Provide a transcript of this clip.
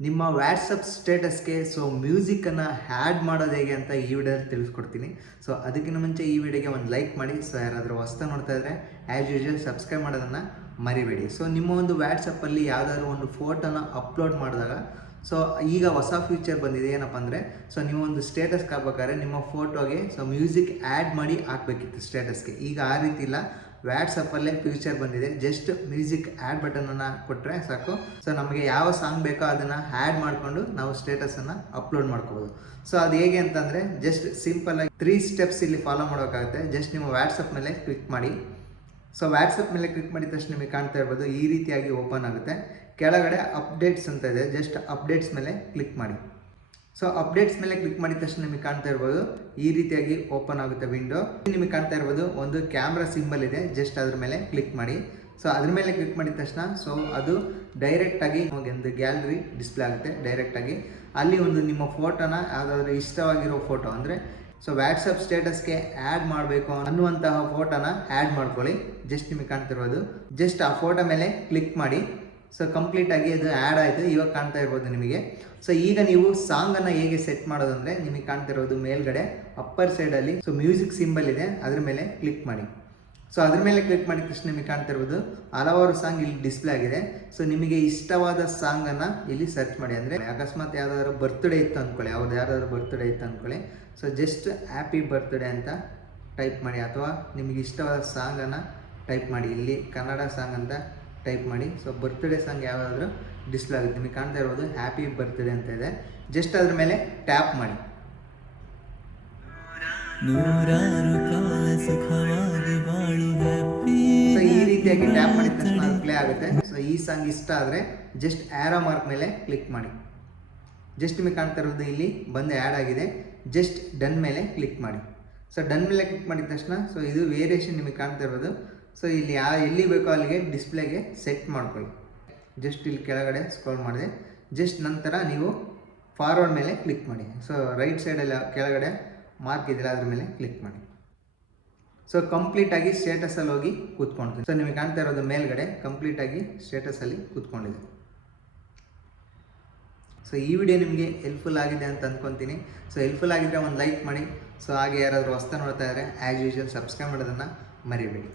ನಿಮ್ಮ WhatsApp ಸ್ಟೇಟಸ್ಗೆ ಮ್ಯೂಸಿಕನ್ನು add ಮಾಡೋದು ಹೇಗೆ ಅಂತ ಈ ವಿಡಿಯೋದಲ್ಲಿ ತಿಳಿಸ್ಕೊಡ್ತೀನಿ. ಅದಕ್ಕಿಂತ ಮುಂಚೆ ಈ ವಿಡಿಯೋಗೆ ಒಂದು ಲೈಕ್ ಮಾಡಿ. ಯಾರಾದರೂ ಹೊಸ್ತಾ ನೋಡ್ತಾ ಇದ್ದರೆ ಆ್ಯಸ್ ಯೂಶುವಲ್ ಸಬ್ಸ್ಕ್ರೈಬ್ ಮಾಡೋದನ್ನು ಮರಿಬೇಡಿ. ನಿಮ್ಮ ಒಂದು ವಾಟ್ಸಪ್ಪಲ್ಲಿ ಯಾವುದಾದ್ರು ಒಂದು ಫೋಟೋನ ಅಪ್ಲೋಡ್ ಮಾಡಿದಾಗ ಈಗ ಹೊಸ ಫ್ಯೂಚರ್ ಬಂದಿದೆ. ಏನಪ್ಪ ಅಂದರೆ ನೀವು ಒಂದು ಸ್ಟೇಟಸ್ಗೆ ಹಾಕ್ಬೇಕಾದ್ರೆ ನಿಮ್ಮ ಫೋಟೋಗೆ ಮ್ಯೂಸಿಕ್ ಆ್ಯಡ್ ಮಾಡಿ ಹಾಕಬೇಕಿತ್ತು ಸ್ಟೇಟಸ್ಗೆ. ಈಗ ಆ ರೀತಿ ಇಲ್ಲ, ವ್ಯಾಟ್ಸಪ್ಪಲ್ಲೇ ಫ್ಯೂಚರ್ ಬಂದಿದೆ. ಜಸ್ಟ್ ಮ್ಯೂಸಿಕ್ ಆ್ಯಡ್ ಬಟನನ್ನು ಕೊಟ್ಟರೆ ಸಾಕು. ನಮಗೆ ಯಾವ ಸಾಂಗ್ ಬೇಕೋ ಅದನ್ನು ಆ್ಯಡ್ ಮಾಡಿಕೊಂಡು ನಾವು ಸ್ಟೇಟಸನ್ನು ಅಪ್ಲೋಡ್ ಮಾಡ್ಕೋಬೋದು. ಅದು ಹೇಗೆ ಅಂತಂದರೆ ಜಸ್ಟ್ ಸಿಂಪಲ್ಲಾಗಿ 3 ಸ್ಟೆಪ್ಸ್ ಇಲ್ಲಿ ಫಾಲೋ ಮಾಡೋಕ್ಕಾಗುತ್ತೆ. ಜಸ್ಟ್ ನಿಮ್ಮ ವ್ಯಾಟ್ಸಪ್ ಮೇಲೆ ಕ್ಲಿಕ್ ಮಾಡಿ. ವ್ಯಾಟ್ಸಪ್ ಮೇಲೆ ಕ್ಲಿಕ್ ಮಾಡಿದ ತಕ್ಷಣ ನಿಮಗೆ ಕಾಣ್ತಾ ಇರ್ಬೋದು ಈ ರೀತಿಯಾಗಿ ಓಪನ್ ಆಗುತ್ತೆ. ಕೆಳಗಡೆ ಅಪ್ಡೇಟ್ಸ್ ಅಂತ ಇದೆ, ಜಸ್ಟ್ ಅಪ್ಡೇಟ್ಸ್ ಮೇಲೆ ಕ್ಲಿಕ್ ಮಾಡಿ. ಅಪ್ಡೇಟ್ಸ್ ಮೇಲೆ ಕ್ಲಿಕ್ ಮಾಡಿದ ತಕ್ಷಣ ನಿಮಗೆ ಕಾಣ್ತಾ ಇರ್ಬೋದು ಈ ರೀತಿಯಾಗಿ ಓಪನ್ ಆಗುತ್ತೆ ವಿಂಡೋ. ನಿಮಗೆ ಕಾಣ್ತಾ ಇರ್ಬೋದು ಒಂದು ಕ್ಯಾಮ್ರಾ ಸಿಂಬಲ್ ಇದೆ, ಜಸ್ಟ್ ಅದ್ರ ಮೇಲೆ ಕ್ಲಿಕ್ ಮಾಡಿ. ಅದ್ರ ಮೇಲೆ ಕ್ಲಿಕ್ ಮಾಡಿದ ತಕ್ಷಣ ಅದು ಡೈರೆಕ್ಟಾಗಿ ಒಂದು ಗ್ಯಾಲರಿ ಡಿಸ್ಪ್ಲೇ ಆಗುತ್ತೆ. ಡೈರೆಕ್ಟಾಗಿ ಅಲ್ಲಿ ಒಂದು ನಿಮ್ಮ ಫೋಟೋನ ಯಾವುದಾದ್ರೂ ಇಷ್ಟವಾಗಿರೋ ಫೋಟೋ ಅಂದರೆ ವ್ಯಾಟ್ಸಪ್ ಸ್ಟೇಟಸ್ಗೆ ಆ್ಯಡ್ ಮಾಡಬೇಕು ಅನ್ನುವಂತಹ ಫೋಟೋನ ಆ್ಯಡ್ ಮಾಡ್ಕೊಳ್ಳಿ. ಜಸ್ಟ್ ನಿಮಗೆ ಕಾಣ್ತಿರ್ಬೋದು, ಜಸ್ಟ್ ಆ ಫೋಟೋ ಮೇಲೆ ಕ್ಲಿಕ್ ಮಾಡಿ. ಕಂಪ್ಲೀಟಾಗಿ ಅದು ಆ್ಯಡ್ ಆಯಿತು. ಇವಾಗ ಕಾಣ್ತಾ ಇರ್ಬೋದು ನಿಮಗೆ. ಈಗ ನೀವು ಸಾಂಗನ್ನು ಹೇಗೆ ಸೆಟ್ ಮಾಡೋದಂದರೆ ನಿಮಗೆ ಕಾಣ್ತಿರೋದು ಮೇಲ್ಗಡೆ ಅಪ್ಪರ್ ಸೈಡಲ್ಲಿ ಮ್ಯೂಸಿಕ್ ಸಿಂಬಲ್ ಇದೆ, ಅದ್ರ ಮೇಲೆ ಕ್ಲಿಕ್ ಮಾಡಿ. ಅದ್ರ ಮೇಲೆ ಕ್ಲಿಕ್ ಮಾಡಿದ ತಕ್ಷಣ ನಿಮಗೆ ಕಾಣ್ತಿರ್ಬೋದು ಹಲವಾರು ಸಾಂಗ್ ಇಲ್ಲಿ ಡಿಸ್ಪ್ಲೇ ಆಗಿದೆ. ನಿಮಗೆ ಇಷ್ಟವಾದ ಸಾಂಗನ್ನು ಇಲ್ಲಿ ಸರ್ಚ್ ಮಾಡಿ. ಅಂದರೆ ಅಕಸ್ಮಾತ್ ಯಾವುದಾದ್ರು ಬರ್ತ್ಡೇ ಇತ್ತು ಅಂದ್ಕೊಳ್ಳಿ, ಯಾವ್ದಾದ್ರು ಬರ್ತ್ಡೇ ಇತ್ತು ಅಂದ್ಕೊಳ್ಳಿ. ಜಸ್ಟ್ ಹ್ಯಾಪಿ ಬರ್ತ್ಡೇ ಅಂತ ಟೈಪ್ ಮಾಡಿ, ಅಥವಾ ನಿಮಗೆ ಇಷ್ಟವಾದ ಸಾಂಗನ್ನು ಟೈಪ್ ಮಾಡಿ. ಇಲ್ಲಿ ಕನ್ನಡ ಸಾಂಗ್ ಅಂತ ಟೈಪ್ ಮಾಡಿ. ಬರ್ತ್ಡೇ ಸಾಂಗ್ ಯಾವುದಾದ್ರೂ ಡಿಸ್ಪ್ಲೇ ಆಗುತ್ತೆ. ನಿಮಗೆ ಕಾಣ್ತಾ ಇರ್ಬೋದು ಹ್ಯಾಪಿ ಬರ್ತ್ಡೇ ಅಂತ ಇದೆ. ಜಸ್ಟ್ ಅದ್ರ ಮೇಲೆ ಟ್ಯಾಪ್ ಮಾಡಿ. ಈ ರೀತಿಯಾಗಿ ಟ್ಯಾಪ್ ಮಾಡಿದ ತಕ್ಷಣ ಅದು ಪ್ಲೇ ಆಗುತ್ತೆ. ಈ ಸಾಂಗ್ ಇಷ್ಟ ಆದರೆ ಜಸ್ಟ್ ಆರೋ ಮಾರ್ಕ್ ಮೇಲೆ ಕ್ಲಿಕ್ ಮಾಡಿ. ಜಸ್ಟ್ ನಿಮಗೆ ಕಾಣ್ತಾ ಇರೋದು ಇಲ್ಲಿ ಬಂದು ಆ್ಯಡ್ ಆಗಿದೆ. ಜಸ್ಟ್ ಡನ್ ಮೇಲೆ ಕ್ಲಿಕ್ ಮಾಡಿ. ಡನ್ ಮೇಲೆ ಕ್ಲಿಕ್ ಮಾಡಿದ ತಕ್ಷಣ ಇದು ವೇರಿಯೇಷನ್ ನಿಮಗೆ ಕಾಣ್ತಾ ಇರೋದು. ಇಲ್ಲಿ ಎಲ್ಲಿ ಬೇಕೋ ಅಲ್ಲಿಗೆ ಡಿಸ್ಪ್ಲೇಗೆ ಸೆಟ್ ಮಾಡ್ಕೊಳ್ಳಿ. ಜಸ್ಟ್ ಇಲ್ಲಿ ಕೆಳಗಡೆ ಸ್ಕ್ರೋಲ್ ಮಾಡಿದೆ. ಜಸ್ಟ್ ನಂತರ ನೀವು ಫಾರ್ವರ್ಡ್ ಮೇಲೆ ಕ್ಲಿಕ್ ಮಾಡಿ. ರೈಟ್ ಸೈಡಲ್ಲಿ ಕೆಳಗಡೆ ಮಾರ್ಕ್ ಇದೆಯಲ್ಲ ಅದ್ರ ಮೇಲೆ ಕ್ಲಿಕ್ ಮಾಡಿ. ಕಂಪ್ಲೀಟಾಗಿ ಸ್ಟೇಟಸಲ್ಲಿ ಹೋಗಿ ಕೂತ್ಕೊಳ್ತೀನಿ. ನಿಮಗೆ ಕಾಣ್ತಾ ಇರೋದು ಮೇಲ್ಗಡೆ ಕಂಪ್ಲೀಟಾಗಿ ಸ್ಟೇಟಸಲ್ಲಿ ಕೂತ್ಕೊಂಡಿದೆ. ಈ ವಿಡಿಯೋ ನಿಮಗೆ ಹೆಲ್ಪ್ಫುಲ್ ಆಗಿದೆ ಅಂತ ಅಂದ್ಕೊತೀನಿ. ಹೆಲ್ಪ್ಫುಲ್ ಆಗಿದ್ದರೆ ಒಂದು ಲೈಕ್ ಮಾಡಿ. ಹಾಗೆ ಯಾರಾದರೂ ಹೊಸ್ತಾ ನೋಡ್ತಾ ಇದ್ದರೆ ಆ್ಯಸ್ ಯೂಶುವಲ್ ಸಬ್ಸ್ಕ್ರೈಬ್ ಮಾಡೋದನ್ನು ಮರಿಬೇಡಿ.